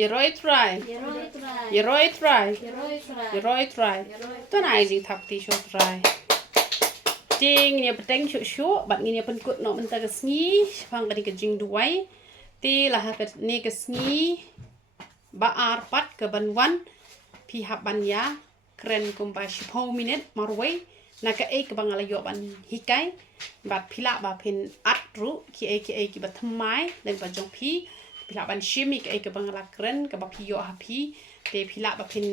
Yeroi try. Yeroi try. Yeroi try. Tuan ai jing thap ti show try. Jing ni peteng show bat ni pen kut no menta kesni phang ka ni ke jing duai. Ti lah ha ni kesni ba ar pat ke ban wan pi hab ban ya kren kum ba 10 minit marway na ka ek bang ala yo ban hikai bat phila ba phin at ru ki ki ba thamai len ba jong pi phila ban shimi ka ek bang ala kren ka ba pi yo ha pi te phila ba phin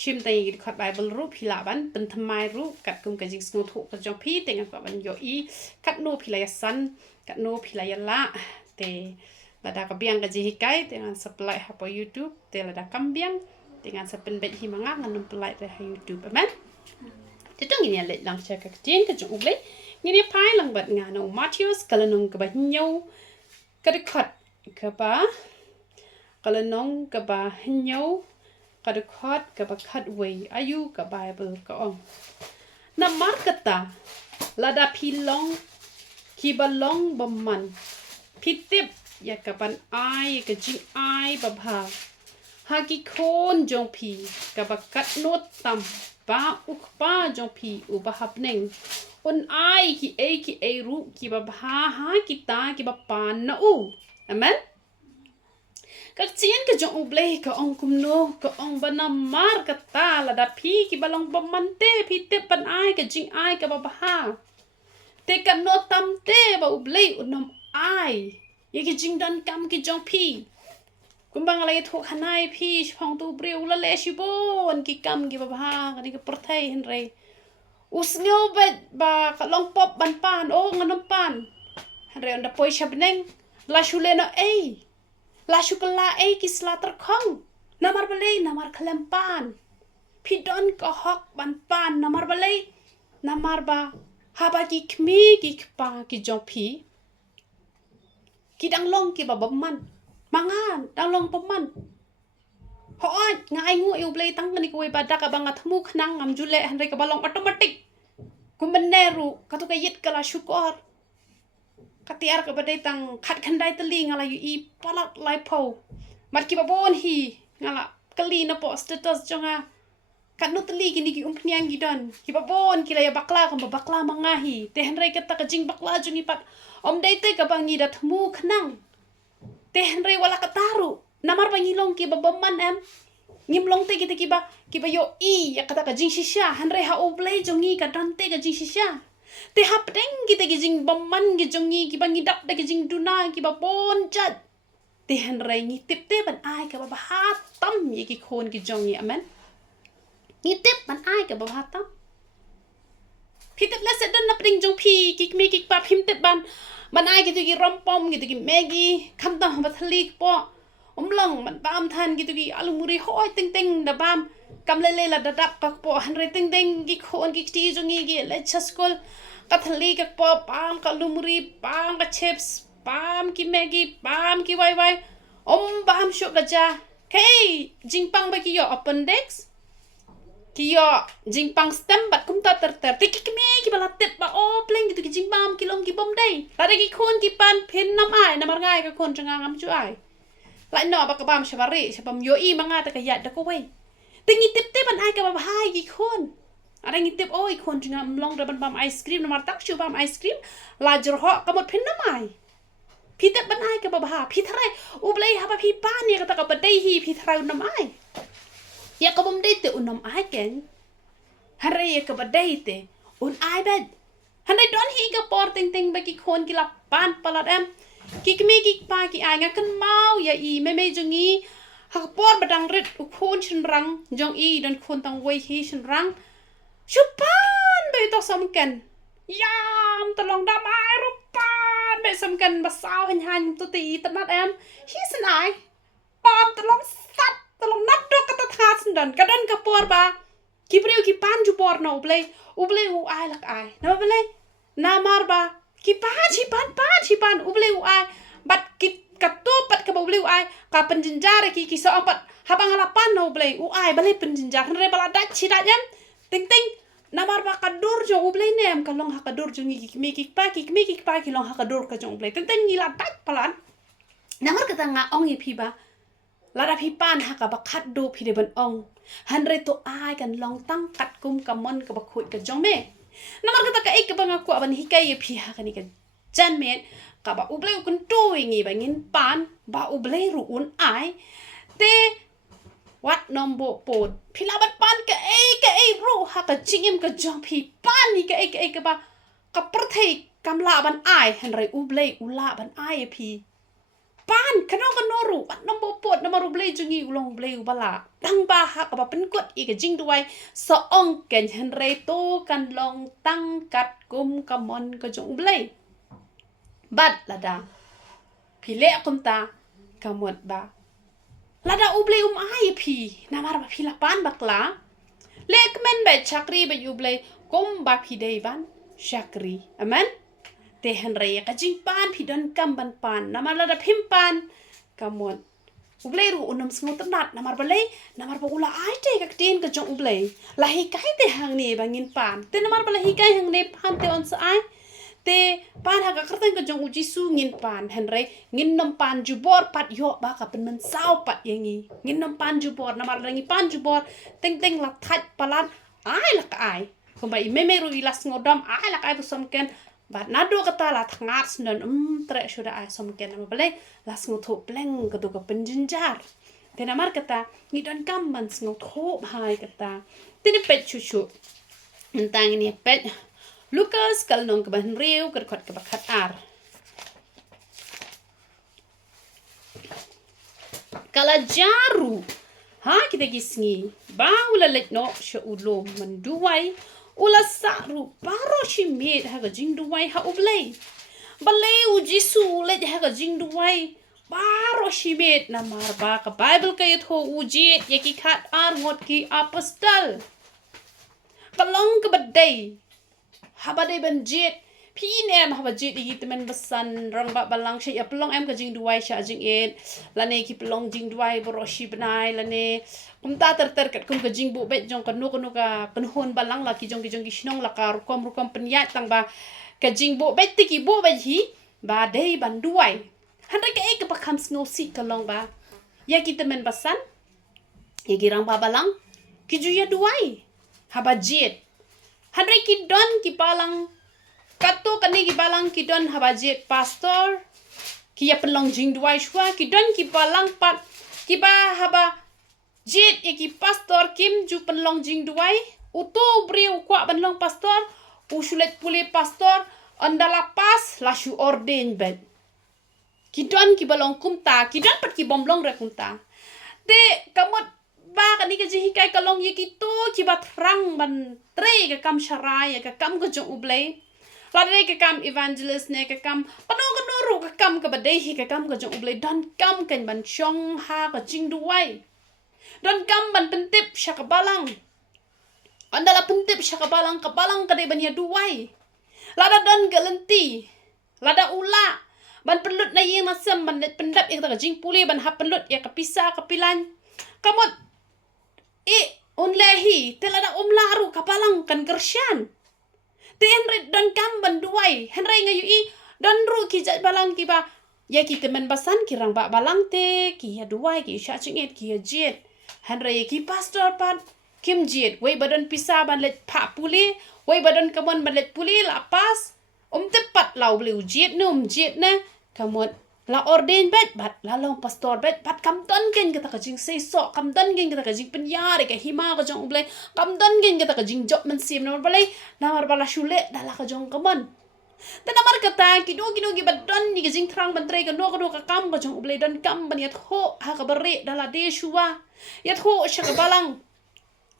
shim tai gi khat bible ru phila ban pen thamai ru kat kum ka jing sno thu ka jong pi te ngan ba ban yo i katno phila ya san katno phila ya la te lada ka biang ka ji hikai te ngan supply ha po YouTube te lada kambiang dengan sepenbet himanga nganum pelai re YouTube amen itu ngini le lang cha ka tin ka ju ublei ngini pai lang bat ngano Matthews kalanong ka ba nyau ka de khat ka ba kalanong ka ba nyau ka de khat ka ba khat wei ayu ka Bible ka ong na markata lada pilong ki balong bymman pitip ya ka ban ai ka jing ai ba bha hagi kon jong pi ka ba katno tam ba ukpa jong pi u ba hapneng un ai ki ru ki ba ha kita ki ba pan na u amen ka chien ka jong ublei ka ong kumno ka ong bana mar ka ta la da pi ki balong bymman te pi te pan ai ka jing ai ka ba ha te ka no tam te ba ublei unom ai ye ki jing dan kam ki jong pi kumbang alai thok hanai phi phong tu breu la le shibon ki kam ki ba ha ni ka perthai hen re usnyo ba ka long pop ban pan o nganom pan re onda poi shabneng la shule no ei la shukala ei ki slater khong namar balei namar khlem pan phi don ka hok ban pan namar balei namar ba haba ki khmi ki pa ki jong phi ki dang long ki ba bymman mangan dang long bymman ho ai ngai ngu U Blei tang ni ko ba da ka bang athmu khnang ngam jule han re ka balong automatic kum beneru ka tu ka yit kala syukor ka tiar ka badai tang khat khandai tali ngala yu i palat lai pho mat ki ba bon hi ngala kali na po status jonga kat no tali ki ni ki umpnyang gi don ki ba bon ki la ya bakla ka ba bakla mangahi te han re ka ta ka jing bakla jungi pat om dai te ka bang ni da thmu khnang te henry wala kataru namar ba ngilong ki ba bymman em ngimlong te ki ba yo i ya kata ka jing shisha henry ha U Blei jongi ka dante ka jing shisha te hap deng ki te ki jing bymman ki jongi ki ba ngidap te ki jing duna ki ba bon chat te henry ngi tip te ban ai ka ba ha tam ye ki khon ki jongi amen ngi tip ban ai ka ba ha tam phi tip la se don na pring jong phi ki mi ki pa phim te ban man ai gitu ki rompom gitu ki Maggi kham ta ba thalik po long man bam than gitu ki alu muri hoi ting ting da bam kam le la da dap ka po han re ting ting ki khon ki ti jongi ki le chaskol ka thalik ka po pam ka alu muri pam ka chips pam ki Maggi pam ki wai bam shok ka ja hey jingpang ba ki yo appendix kiyo jingpang stem bat kum ta ter tiki kme ki bala tip ba o pleng gitu ki jingbam ki long ki bom dai la de ki khon ki pan phin nam ai namar ngai ka khon changa ngam chu ai lai no ba ka bam shabari shabam yo i manga ta ka ya da ko wei tingi tip te ban ai ka ba hai ki khon ara ngi tip oi khon changa long da ban bam ice cream namar tak chu bam ice cream la jor ho ka mot phin nam ai phi te ban ai ka ba ha phi thrai U Blei ha ba phi pa ni ka ta ka ba dai hi phi thrai nam ai ya ka bom dai te unom ai ken hare ya ka badai te un ai bed hanai don hi ka por ting ting ba ki khon ki la pan palat em ki kme ki pa ki ai nga kan mau ya i me jongi ha por badang rit u khon chin rang jong i don khon tang wei hi chin rang chupan be to sam ken yam talong da mai ru pan be sam ken ba sao han tu ti tanat em hi san ai pam talong sat talong nat do ka ta tha san don ka don ka por ba ki preu ki pan ju por na U Blei u ai lak ai na Blei na mar ba ki pa chi pan U Blei u ai bat ki ka to pat ka U Blei u ai ka pen jinjare ki so pat habang ala pan na U Blei u ai balai pen jinjar re bala da chi da jam ting ting na mar ba ka dur jo U Blei nem ka long ha ka dur jo ngi ki mi ki pa ki long ha ka dur ka jo U Blei ting ting ngi la tak palan na mar ka ta nga ong i phi ba lada phi pan ha ka bakhat do phi de ban ong hanre to ai kan long tang kat kum kamon ka bakhui ka jong me namar kata ka ek bang aku ban hikai ye phi ha kan ka jan met ka ba U Blei kun tu ngi ba ngin pan ba U Blei ru un ai te wat nombo pod philabat pan ka e ru ha ka chingim ka jong phi pan ni ka e ka ba ka prathei kamla ban ai hanre U Blei ula ban ai ye phi pan kano ru wat nombo pod namaru Blei jungi ulong Blei ubala dang ba ha ka ba pen kot i ka jing duai so ong ken hanre to kan long tang kat kum kamon ka jong U Blei bad lada phile kum ta kamot ba lada U Blei ai phi namar ba phila pan bakla lekmen ba chakri ba U Blei kum ba phi dei ban chakri amen te hanre ka jing pan phi don kam ban pan namar lada phim pan kamot U Blei ru unam sngot nat namar ba le namar ba ula ai te ka tin ka jong U Blei la hi kai te hang ni ba ngin pan te namar ba la hi kai hang ne pan te on sa ai te pan ha ka kerten ka jong uji su ngin pan hanre ngin nom pan jubor pat yo ba ka pen men sao pat yangi ngin nom pan jubor namar la ngi pan jubor teng la that palat ai la ka ai ko ba i me ru ilas ngodam ai la ka ai som ken ba nado kata la thangat snon tre shoda ai som ken ma bale las ngot ho pleng ka do ka pen jinjar te namar kata ngi don kam man sngot ho hai kata tini pet chuchu mentang ini pet Lucas kal nong ka ban riu ka khot ka bakhat ar kala jaru ha kita gisngi ba ula let no sha ulo manduai ula saru paro shi met ha ga jing duai ha U Blei balai uji su let ha ga jing duai paro shi met na mar ba ka bible ka yet ho uji ye ki khat ar ngot ki apostle kalong ka badai habade ban jet phi nem haba jet igi temen besan rang ba balang she ya pelong em ka jing duai sha jing et lane ki pelong jing duai boroshi benai lane kumta ter kat kum ka jing bu bet jong kanu ka penhon balang la ki jong ki shnong la ka rukom penyat tang ba ka jing bu bet ti ki bu ba hi ba dei ban duai han ka ek pa kham sno si ka long ba ya ki temen besan ya ki rang ba balang ki ju ya duai haba jet hanre ki don ki palang kato kani ki palang ki don habajet pastor ki ya pelong jing duai shwa ki don ki palang pat ki ba haba jet ki pastor kim ju pelong jing duai uto briu kwa pelong pastor usulet puli pastor andala pas la shu ordain bet ki don ki balong kumta ki don pat ki bomlong re kumta de kamot ba kani ka jihi kai kalong ye ki to ki bat rang ban tre ka kam sharai ka kam ko jong U Blei la de ka kam evangelist ne ka kam pano ru ka kam ka badai hi ka kam ko jong U Blei dan kam kan ban chong ha ka jing duai dan kam ban pentip sha ka balang andala pentip sha ka balang ka de ban ya duai la da dan galenti la da ula ban pelut na yeng masam ban pendap ya ka jing puli ban ha pelut ya ka pisa ka pilan kamot unlehi telada laru kapalang kan gersyan te henry don kam banduai henry ngayu i don ru ki jat balang ki ba ya ki temen basan ki rang ba balang te ki ya duai ki sha chinget ki ya jet henry ki pastor pat kim jet wei badon pisa ban let pha puli wei badon kamon ban let puli la pas te pat lau bleu jet jet na kamot la ordain bet bat la long pastor bet bat kam don gen kita ka jing sei so kam don gen kita ka jing penyare ka hima ka jong U Blei kam don gen kita ka jing job men sim nomor balai namar bala shule dala ka jong kamon ta namar kata ki do gi bat don ni ka jing thrang ban tre ka no ka kam ka jong U Blei don kam ban yat ho ha ka bare dala de shuwa yat ho sha ka balang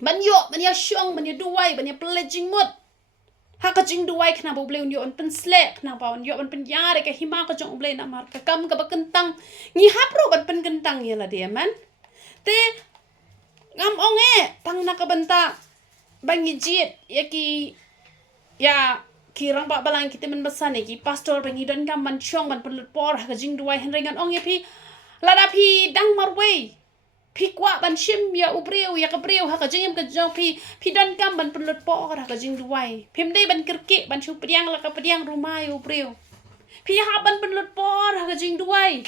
ban yo ban ya shong ban ya duai ban ya pledging mot ha ka jing duai khna bo Blei on pen slek khna ba on yo ban pen yare ka hima ka jong U Blei na mar ka kam ka ba kentang ngi hapro ban pen kentang ya la dia man te ngam ong tang na ka banta bangi jit ya ki ya ki rang ba balang ki temen basan ki pastor bangi don kam ban chong ban pen por ha ka jing duai hen rengan ong ya phi la da phi dang mar wei phi kwa ban shim ya ubreu ya ka breu ha ka jing ka jong phi don kam ban pelut po ka ka jing duai phim dei ban kirki ban chu priang la ka priang rumai ubreu phi ha ban pelut po ha ka jing duai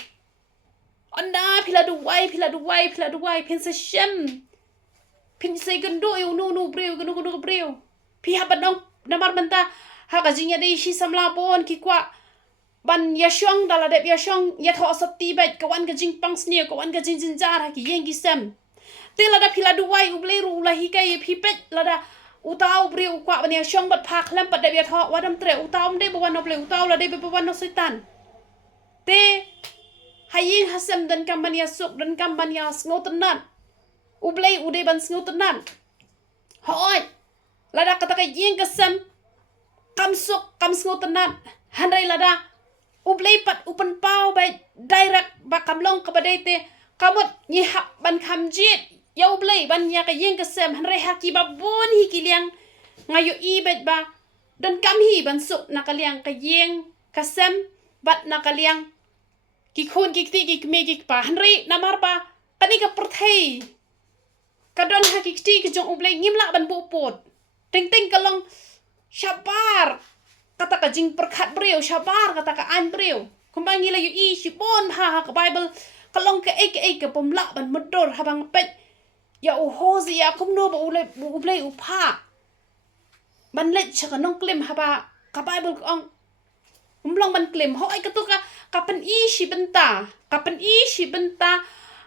Anda pila duwai pin sa shem. Pin say gando no breu gano breu. Pi habanong namar banta haka jinya dei shi samlapon ki kwa ban yashong dala dep yashong yatho sati bait kawan ka jing pang sneer kawan ka jing jinjar ha ki yengi sem. Tela da pila duwai U Blei ru la hi kai pi pet la da utau breu kwa ban yashong bat phak lam pat dep yatho wadam tre utau de bawan no ble utau la de bawan no setan. Te haying hasem dan kampanya suk dan kampanya ngotenan U Blei ude ban ngotenan hoi lada kata ka yeng kesem kam suk kam ngotenan handai lada U Blei pat upan pau bai direct ba kamlong ka badai te kamut nyi hak ban kamjit ya U Blei ban ya ka yeng kesem handai haki babon hi kiliang ngayo i bet ba dan kam hi ban suk nakaliang ka yeng kasem bat nakaliang kikun kikti kikme kikpa Henry namar pa kani ka perthei kadon ha kikti ke jong U Blei ngimla ban bopot ting kalong syabar kata ka jing perkhat breu syabar kata ka an breu kumbang ngila yu i sibon ha ka Bible kalong ke ke pomla ban medor habang pet ya u hozi ya kumno ba U Blei upha ban let cha kanong klim haba ka Bible ong umlong ban klim hoi ka tu kapan isi benta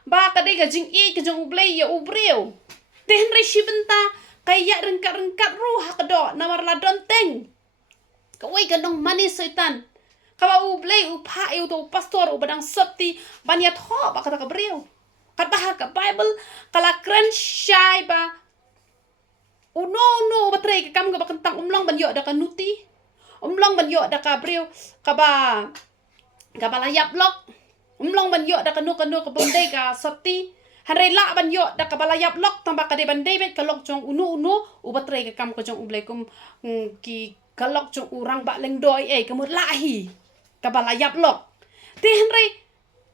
ba kadai ka jing i ka jong U Blei ya U breu te Henry si benta kaya rengkat ru hakdo namar la donteng kawai ka nong manis setan kawa U Blei upha to pastor u badang soti banya tho ba kata ka breu kata ka Bible kala kren syai ba no batre ka kam ka bakentang umlong ban yo da ka nuti umlong ban yo da ka breu ka ba layap lok umlong ban yo da kanu ka bondai ka soti hanrei la ban yo da ka balayap lok tamba ka de bandai bet ka lok jong unu u batre ka kam ka jong U Blei kum ki ka lok jong urang ba leng doi ka mut lahi ka balayap lok te hanrei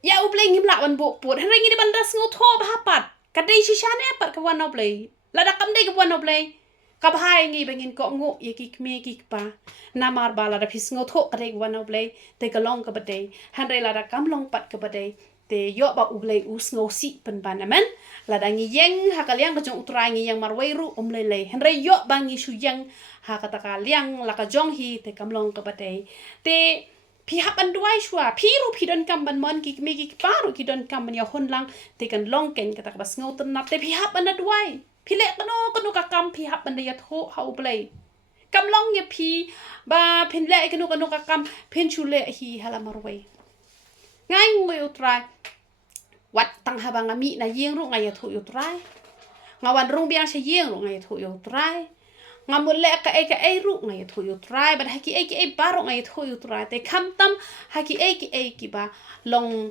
ya U Blei ngim la ban bo put hanrei ngi ban das ngotho ba hapat ka dei shisane pat ka wan U Blei la da kam dei ka wan U Blei ka bhai ngi bangin ko ngo ye ki kme ki pa namar bala da phis ngotho ka dei wan U Blei te ka long ka badai hanrei la da kam long pat ka badai te yo ba U Blei us ngosi pen ban amen la da ngi yeng ha ka liang ka jong utrai ngi yang marwei ru lei hanrei yo ba ngi su yang ha ka ta ka liang la ka jong hi te kam long ka badai te pi hapan duai shwa pi ru pi don kam ban mon ki kme ki pa ru ki don kam ban ya hon lang te kan long ken ka ta ka bas ngoten nap te pi hapan na duai Pile kanu ka kam pi hap banda yat ho ha U Blei kam long ya pi ba pin le kanu ka kam pin chule hi hala marwei ngai ngoi utrai wat tang habang ami na yeng ru ngai thu utrai ngawan rung biang se yeng ru ngai thu utrai ngamul le ka ru ngai thu utrai ba haki baru ngai thu utrai te kam tam haki ki ba long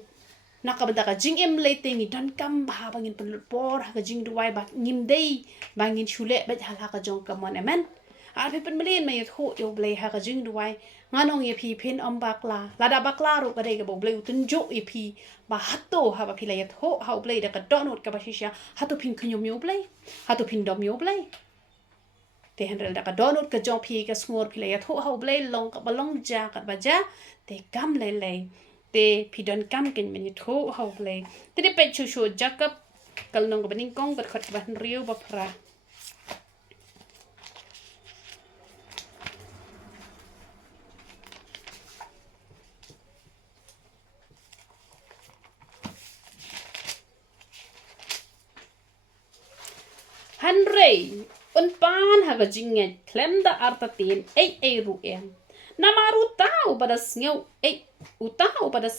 nakabanda ka jing le tengi dan kam ba bangin penlepor ha jing duai ba ngim dei bangin chule ba hal ha ka jong kamon amen ar pe pen melin mai tho U Blei ha ka jing duai nganong ye pi pin bakla lada bakla ru ka dei ka U Blei utun jo ye pi ba hato ha ba pi la ye tho ha U Blei da ka donut ka ba shisha hato pin khnyom U Blei hato pin dom U Blei te handel da ka donut ka jong pi ka smor pi la ye tho ha U Blei long ka balong ja ka ba ja te kam le te pidon kam ken meni tho ha U Blei te de pe chu jakap kal nong ka baning kong bat khat ba riu ba pra Hanrei un pan ha ga jinget klem da artatin ru em namaru tau pada sngew utau pada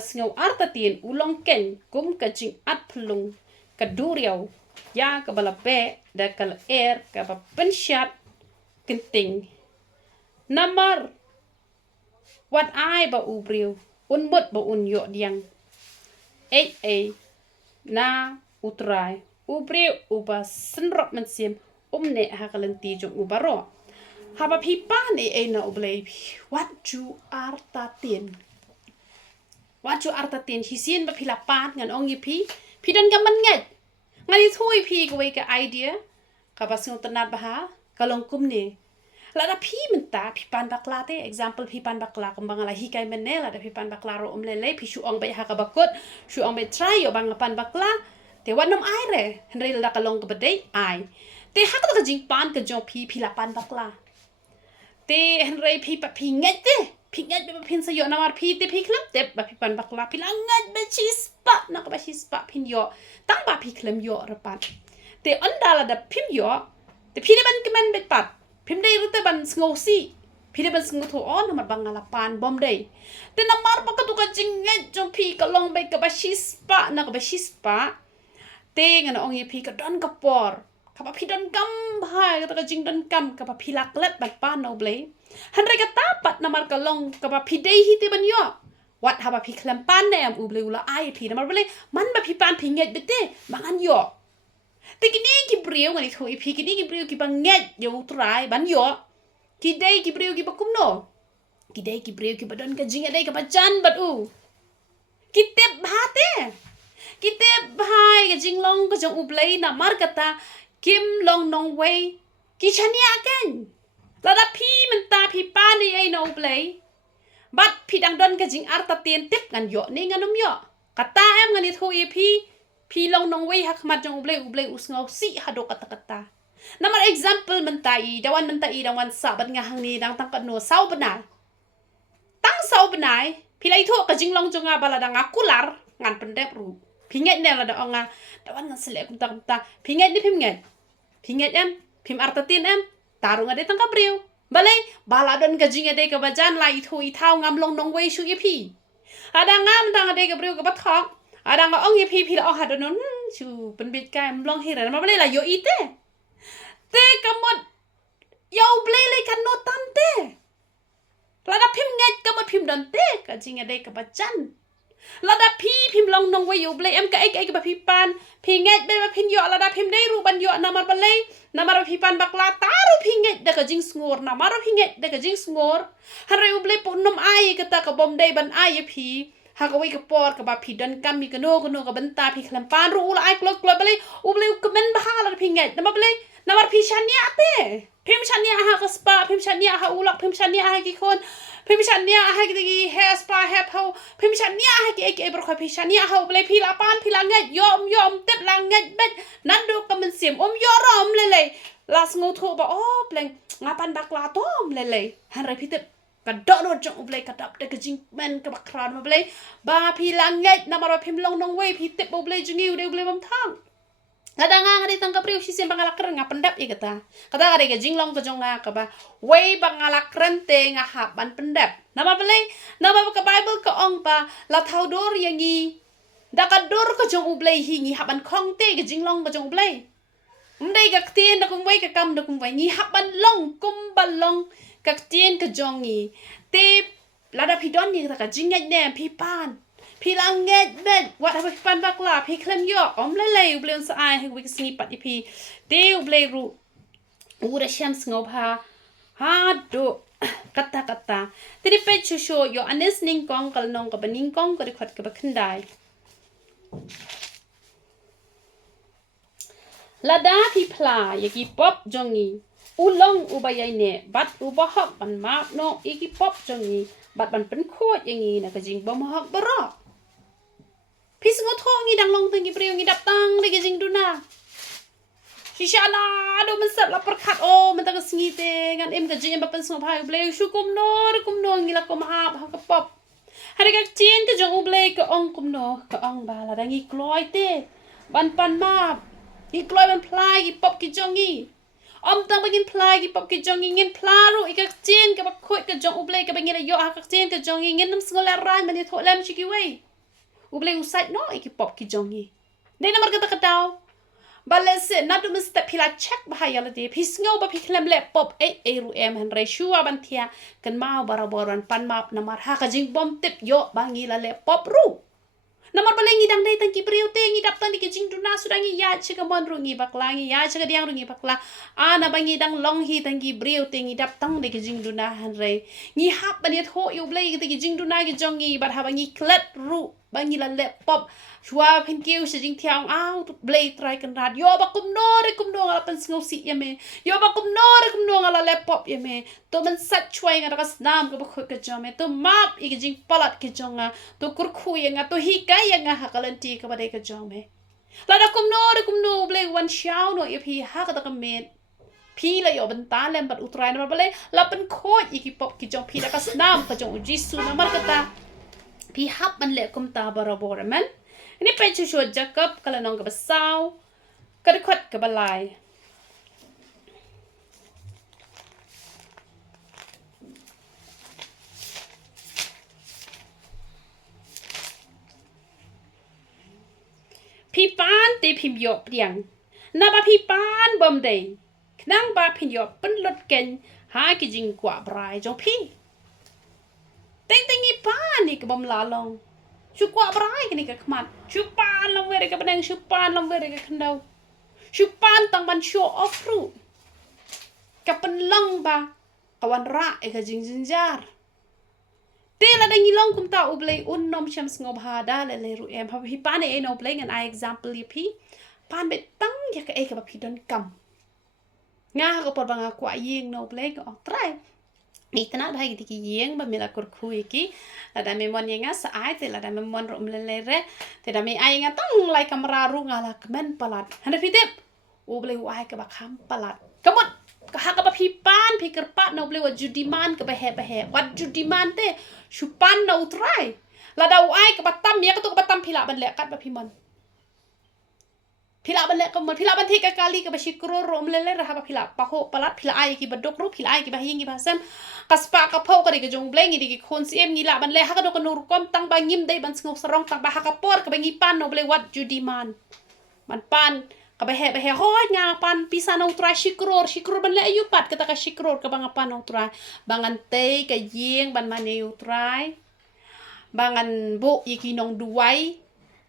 sngew artatin ulong ken kum ka jing at plung ka duriau ya ka bala pe da kal ka ba penshat kenting namar wat ai ba U Breu un mut ba un yo diang na utrai U Breu uba senrop mensim ne hakalenti jong ubaro haba pipa ni na U Blei wat ju artatin hisin ba pila pan ngan ong pi dan gaman nget ngani thui pi go ka idea ka basung tanat ba ha kalong kum ni lada pi menta pi pan bakla te example pi pan bakla kumbang la hikai menne lada pi pan bakla ro lele pi shu ong bai ha ka bakut shu ong bai try yo bang pan bakla te wan nom ai re henry la ka long ka bedai ai te ha ka jing pan ka jong pi la pan bakla te henry pi nget te pi nget be pin sa yo namar pi te pi klem te ba pi pan bakla pi la nget be chispa na ka ba chispa pin yo tang ba pi klem yo ra pan te andala da pim yo te pi de ban kemen bet pat pim dei rute ban ngosi pi de ban ngoto on namar bangala pan bom dei te namar ba ka tu ka jinget jong pi ka long be ka ba shispa na ka ba shispa te ngana ong ye pi ka don ka por ka ba pi don gam bhai ka ka jing don gam ka ba pi lak let bat pan no blei han re ka tapat namar ka long ka ba pi dei hi te ban yo wat ha ba pi klem pan ne am u blei ula ai pi namar blei man ba pi pan pi nget bete mangan yo te kini ki brio ngani tho pi kini ki brio ki banget yo try ban yo ki dei ki brio ki bakum no ki dei ki brio ki badan ka jinga dei ka bajan bat u ki te bhate ki te bhai ka jinglong ka jong u blei na mar kata kim long nong wei ki chania ken lada pi menta pi pa ni ai no blei bat pi dang don ka jing arta tien tip ngan yo ni nganum yo kata em ngani tho pi long nong wei hak mat jong ublei usngau si hado kata namar example mentai dawan sabat nga hang ni dang tang no sau benai tang sau benai pi lai tho ka jing long jonga bala dang akular ngan pendep ru pi nget ne la da onga dawan ngan selek ta pi nget ni pi nget em pim arta tin em tarung ade tang ka briu balai bala don ka jing ade ka bajan lai tho I thau ngam long nong wei shu pi ada ngam dang ade ka briu ka bat thok ada nga ong ye pi la ha don chu pen bit kai mlong hira ma bale la yo ite te kamot yo blei le kan no tam te la da phim nget kamot phim don te ka jinga de ka bachan la da phim long nong we yo blei em ka ek ba phi pan phi nget be ba phin yo la da phim dei ru ban yo namar bale namar phi pan bakla taru phi nget de ka jing ngor namar phi nget de ka jing ngor hare u blei pun nom ai ka ta ka bom dei ban ai ye phi hak away ka por ka ba pi dan kam mi kano ka benta pi khlam pan ru ula ai klok klok bale u ble ka men ba hala pi ngai na bale na mar pi shania te pim shania ha ka spa pim shania ha ulak pim shania ha ki khon pim shania ha ki hair spa hair pau pim shania ha ki ek bro pi shania ha bale pi la pan pi la ngai yom tep la ngai bet nan do ka men sim yo rom le las ngo tho ba o pleng ngapan bak la tom le han re pi tep ka dono jong ublei ka dap de ka jing men ka bakran ma blei ba pi langet na mara phim long nong wei pi tep ublei jungi ude ublei bam thang kadang ngari tang ka priu si sem bangala kren nga pendap ye kata kata ga de jing long ka jong nga ka ba wei bangala kren te nga ha ban pendap nama blei nama ka bible ka ong pa la thau dor yangi da ka dor ka jong ublei hi ngi ha ban khong te ka jing long ka jong ublei mdei ka tien da kum wei ka kam da kum wei ngi ha ban long kum ban long ka tien ka jongi te lada pi don ni ka jinget ne pi pan pi langet bet wat ha pi pan bakla pi klem yo om le u bleun sa ai wi sni pat pi te u ble ru u da sham ngop ha do kata te de pe chu sho yo anes ning kong kal nong ka baning kong ka de khat ka ba khandai lada pi pla yaki pop jongi ulong ubayai ne bat ubahak ban map no iki pop jongi bat ban pen khot yangi na ka jing bom hak baro pis ngo thongi dang long tangi priu ngi dap tang de ka jing duna shishana do man sat la perkhat o man ta ka singi te ngan em ka jing ba pen so phai ble shu kum no ngi la kom ha ka pop hari ka chin ka jong ble ka ong kum no ka ong ba la dangi kloi te ban pan map i kloi ban plai i pop ki jongi om tang bagin plai ki pop ki jongi ngin plaru i ka chen ka ba khoi ka jong ublei ka bangin yo ha ka chen ka jongi ngin nam sngol ran mani tho lam chi ki wei ublei usait no i ki pop ki jongi dei namar ka ta daw bale se na du mista phila check ba ya la de phis ngau ba phiklam le pop e ru em han re shuwa ban thia kan ma baraboran pan map namar ha ka jing bom tip yo bangi la le pop ru namar bale ngi dang dei tangki beriu tengi dap tang di kejing duna sudangi ya cikamon rungi baklangi ya cikadiang rungi bakla ana bangi dang long hi tangki beriu tengi dap tang di kejing duna hanre ngi hap baniat ho U Blei ki kejing duna ki jongi bar ha bangi klet ru bangi la laptop chua pen kiu se jing tiang tu Blei try kan rad yo ba kum no ngala pen sngo si ya me yo ba kum no ngala laptop ya me to man sat chwai ngara kas nam ka ba khoi ka jome to map i kejing palat ki jonga to kur khu ya nga to hi kai ya nga hakalanti ka ba dei ka jome la da kum no Blei wan xiao no ya phi ha ka ta ka me phi la yo ban ta lem bat utrai na ba le la pen khoi i ki pop ki jong phi da kas nam ka jong jisu na mar ka ta phi hap man le kum ta barabor man ini pe chu shu Jacob kala nong ka basau ka de khot ka balai phi pan te phim yo priang na ba phi pan bom dei knang ba phin yo pen lot ken ha ki jing kwa brai jong phi teng i pan ni ka bom la long chu kwa brai ka ni ka khmat chu pan long we ka benang chu pan long we ka khandau chu pan tang ban show off ru ka pen long ba kawan ra e ka jing jinjar te la dang ilong kum ta U Blei un nom cham sngob ha da le ru em ha hi pan e no Blei an I example yi phi pan be tang ya ka e ka ba phi don kam nga ka por banga kwa ying no Blei ka try ni tana dai ki yeng ba mila kur khu ki la da me mon yenga sa ai te la da me mon rom le re te da me ai nga tang lai kamera ru nga la kmen palat han fi tep U Blei u ai ka ba kham palat kamot ka ha ka ba phi pan phi kerpa no Blei wa judiman ka ba he wat judiman te shu pan no try la da u ai ka ba tam ya ka to ka ba tam phila ban le kat ba phi mon phila ban le ka mon phila ban thi ka kali ka ba shikro rom le ra ba phila pa ho palat phila ai ki ba dok ru phila ai ki ba hingi ba sam kaspa ka phau ka ri ka jong Blei ngi di ki khon si em ngi la ban le ha ka do ka nur kom tang ba ngim dei ban sngo sarong tang ba ha ka por ka ba ngi pan no Blei wat judiman man pan ka ba he hoi nga pan pisa no try shikror ban le ayu pat kata ka shikror ka bang pan no try bangan te ka yeng ban mane yu try bangan bo iki nong duai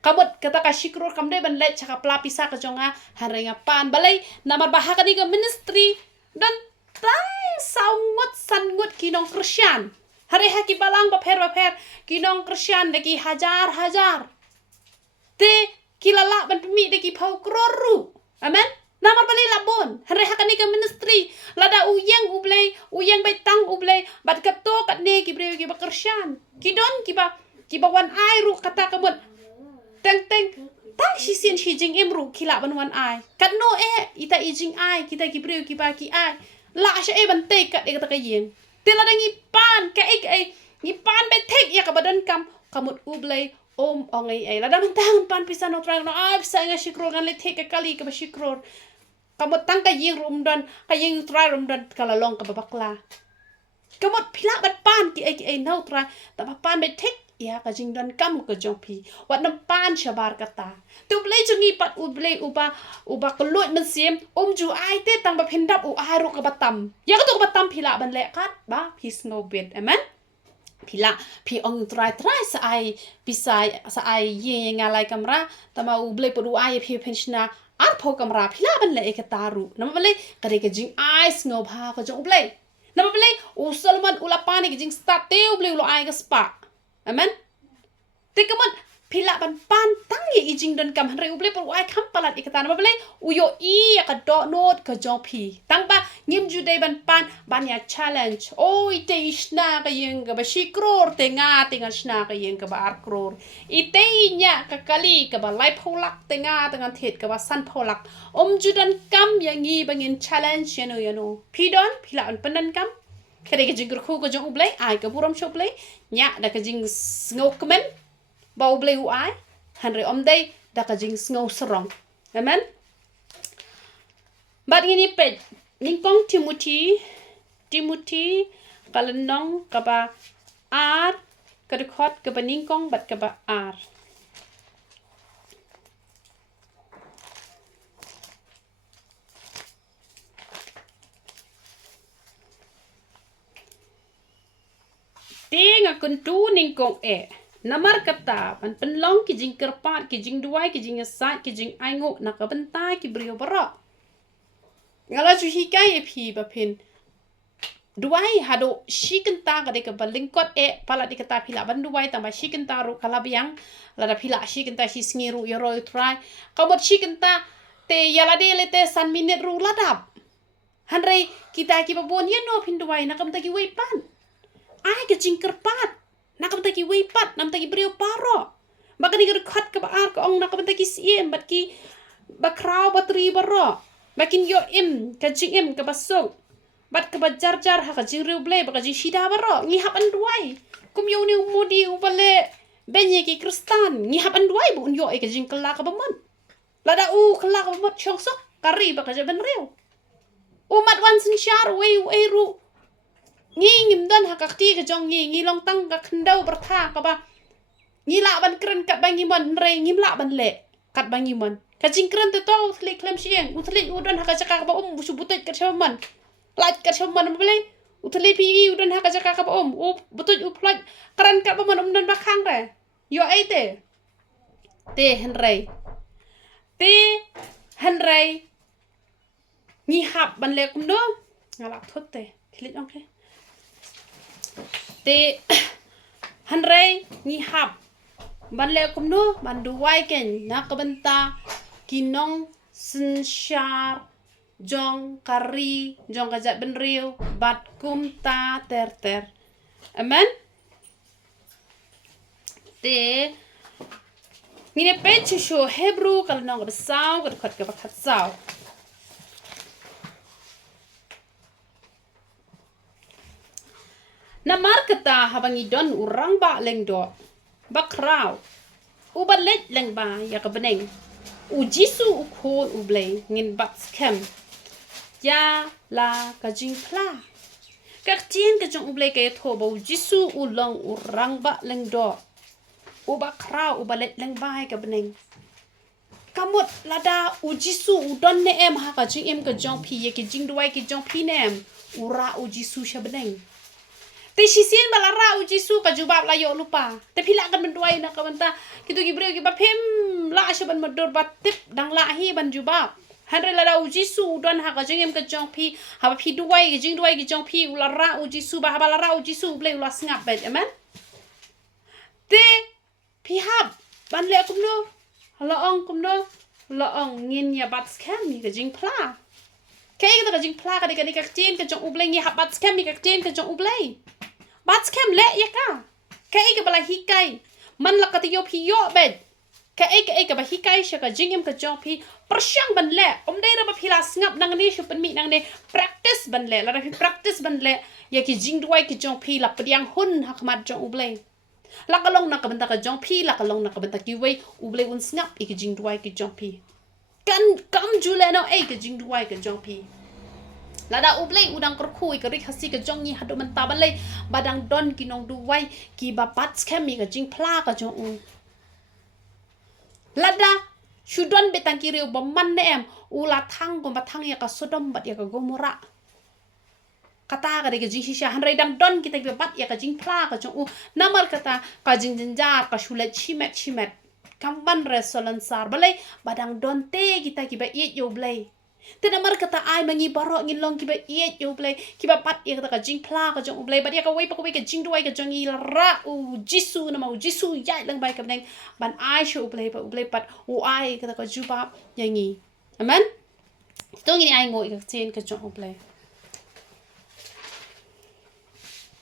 kamot kata ka shikror kam de ban le chaka pla pisa ka jonga harenga pan balai namar baha ka ni ka ministry dan tang saungot sangut ki nong Christian hare ha ki balang ba pher ki nong Christian de ki hajar te kilala ban pemi de ki phau kroru amen namar bali labon hare hakani ka ministry lada uyang U Blei uyang bai tang U Blei bat ka to kat ne ki breu ki ba Christian ki don ki ba wan ai ru kata ka mot teng tang shi sin shi jing em ru kila ban wan ai kat no ita i jing ai kita ki breu ki ba ki ai la sha e ban te kat e ka ka yeng te la dangi pan ka ni pan be tek ya ka badan kam kamut U Blei ongai la da man tang pan pisa no trang no ai sa nga shikror ngan le thek ka kali ka ba shikror kamot tang ka yeng rum don ka yeng try rum don kala long ka bakla kamot phila bat pan ki ai no try ta ba pan be thek ya ka jing don kam ka jong phi wat nam pan shabar kata tu Blei jungi pat U Blei uba ko lot man sim ju ai te tang ba phindap u ai ru ka batam ya ka to ka batam phila ban le kat ba his no bed amen phila phi ong try sa ai pisai sa ai ye ngalai kamera tama U Blei podu ai phi pensiona ar pho kamera phila ban le ka taru nama Blei ka re ka jing ai sngo bha ka jong U Blei nama Blei u Solomon ulapani ka jing start te U Blei lo ai ka spa amen te kamon phila ban pan tang ye ijing don kam hre U Blei podu ai kham palat ikata nama Blei u yo I ka do not ka jong phi tang ba ngim ju dei ban pan ban ya challenge oi te ishna ka yeng ka ba shikror te nga shna ka yeng ka ba ar kror ite nya ka kali ka ba lai pholak te nga ngan thet ka ba san pholak ju dan kam yangi bangin challenge yano phidon phila an panan kam kare ka jing khu ka jong U Blei ai ka buram sho Blei nya da ka jing ngok men ba U Blei u ai hanre dei da ka jing ngau serong amen bat ngini pe ningkong Timothy kalenong kaba ar kadkhot kaba ningkong bat kaba ar ting akun tu ningkong Namar kata pan penlong ki jing kerpat ki jing duai ki jing asat ki jing aingo nakabentai ki brio bara. Ngala ju hikai epi bapin. Duai hado shikenta kade ke balingkot pala di kata pila ban duai tambah shikenta ru kala biang lada pila shikenta shi sngiru yoroi try. Kamot shikenta te yalade lete san minute ru ladap. Hanrei kita ki babon ye no pin duai nakam taki wei pan. Ai ke jing kerpat. Nakam taki weipat, nam taki brio paro. Baka ni rekat ke baar ke ong nakam taki siem, bat ki bakrau bateri baro. Bakin yo im, ke jing im ke basung. Bat ke bajar jar ha ke jing riu blei, baka jing shida baro. Ngihap anduai. Kum yo ni umudi ubale benye ki kristan. Ngihap anduai bu unyo ke jing kelak ke bamon. Lada kelak ke bamon syong sok, kari baka jaban riu. Umat wan sensyar, wei ru. Ngim don hakakti ke jong ngi long tang ka khendau bertha ka ba ngi la ban kren kat bang ngimon re ngim la ban le kat bang ngimon ka jing kren te to thli klem sieng uthli udon haka jaka ka ba busu butut kat chaman laj kat chaman bele uthli pi udon haka jaka ka ba butut uplaj kren kat ba man don ba khang re yo ai te henrei ngi hap ban le kum no ngala thot te thli ong ke te hanrei ngi hap ban le kum no ban duai ken na kabenta kinong sensyar jong kari jong kajat ben riu bat kum ta ter amen te ngine page show hebrew kal nong besau kat khat ka bakhat sau Namar kata habangi don urang ba leng do bakrau ubalet leng ba ya ka beneng u jisu u khol u blei ngin bat scam ya la ka jing pla ka tien ka jong u blei ka tho ba u jisu u long urang ba leng do u bakrau ubalet leng ba ka beneng kamot lada u jisu u don ne em ha ka jing em ka jong phi ye ki jing duai ki jong phi nem ura u jisu sha beneng te sisien balara uji su ka jubab la yo lupa te phila kan menduai na ka banta kitu gibreu ki ba phem la ashaban mador batip dang la hi ban jubab hanre la uji su don ha ka jengem ka jong phi ha ba phi duai ki jing duai ki jong phi ulara uji su ba ha balara uji su ble ula ngap bet amen te phi hab ban le kum no la ong kum no la ong ngin ya bat scam mi ka jing pla kai ka jing pla ka de ka tien ka jong ublei ngi hab bat scam mi ka tien ka jong ublei bat scam le ya ka kai ka bala hikai man la ka tiyo phi yo bed ka ba hikai sha ka jingem ka jong phi persyang ban le dai ra ba phi la ngap nang ni shu pen mi nang ne practice ban le la ra phi practice ban le ya ki jing duai ki jong phi la pdiang hun hakmat jong ublei la ka long na ka banta ka jong phi la ka long na ka banta ki wei ublei un ngap ki jing duai ki jong phi kan kam jule no ki jing duai ki jong phi lada ublei udang kerkhui ke rik hasi ke jong ni hadu menta balai badang don kinong duwai ki bapat scam mi ke jing pla ka jong u lada shudon betang kiri bamman ne em ula thang ko batang ya ka sodom bat ya ka gomora kata ka de ke jing shisha hanrai dang don kita ke bat ya ka jing pla ka jong u namar kata ka jing jinjar ka shulet chimet kamban resolan sar balai badang don te kita ki ba yet yo blai Tena mar kata ai mangi baro ngin long kiba iet yo blei kiba pat ya kata ka jing pla ka jong blei ba dia ka wei pa ka wei ka jing duai ka jong ra u jisu na ma u jisu ya lang bai ka beng ban ai shu blei pa blei pat u ai kata ka juba yangi amen to ngi ai ngoi ka chen ka jong blei